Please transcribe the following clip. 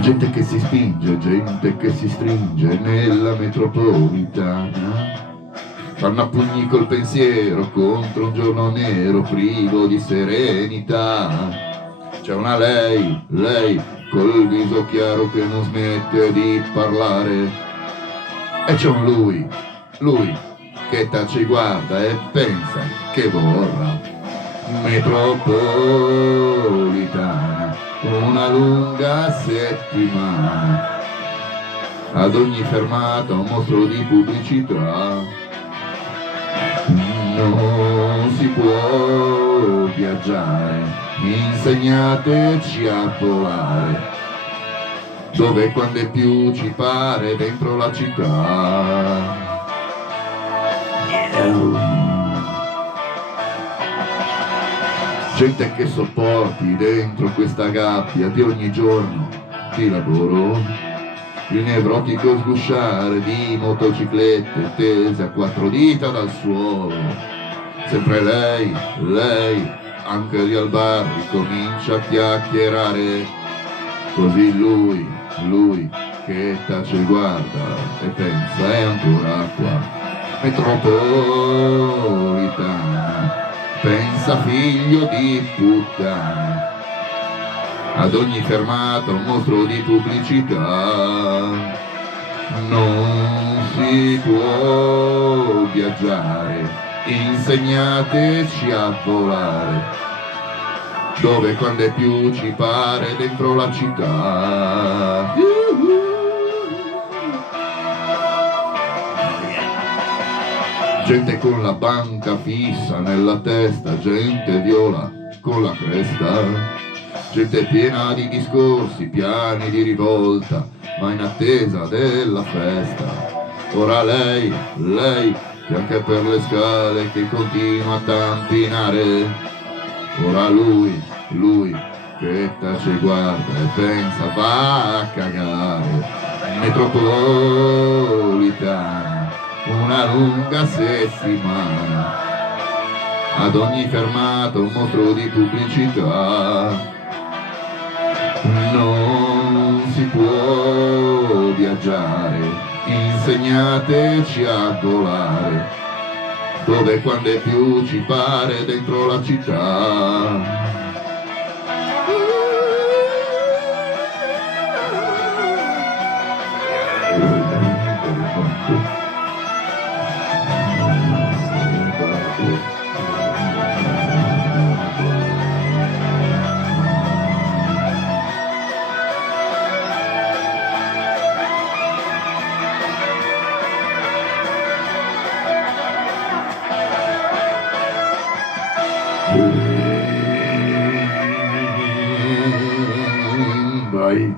Gente che si spinge, gente che si stringe nella metropolitana. Fanno a pugni col pensiero contro un giorno nero privo di serenità. C'è una lei col viso chiaro che non smette di parlare. E c'è un lui che tace e guarda e pensa che vorrà. Metropolitana, una lunga settimana. Ad ogni fermata un mostro di pubblicità. Non si può viaggiare, insegnateci a volare, dove e quando e più ci pare dentro la città. Gente che sopporti dentro questa gabbia di ogni giorno di lavoro, il nevrotico sgusciare di motociclette tese a quattro dita dal suolo. Sempre lei, anche lì al bar ricomincia a chiacchierare. Così lui che tace e guarda e pensa è ancora qua. Metropolitana, pensa figlio di puttana. Ad ogni fermata un mostro di pubblicità. Non si può viaggiare, insegnateci a volare, dove e quando e più ci pare dentro la città. Gente con la banca fissa nella testa, gente viola con la cresta, gente piena di discorsi, piani di rivolta, ma in attesa della festa. Ora lei, che anche per le scale che continua a tampinare. Ora lui, che tace e guarda e pensa va a cagare. Metropolitana, una lunga settimana. Ad ogni fermata un mostro di pubblicità. Non si può viaggiare, insegnateci a volare, dove e quando e più ci pare dentro la città. Vai.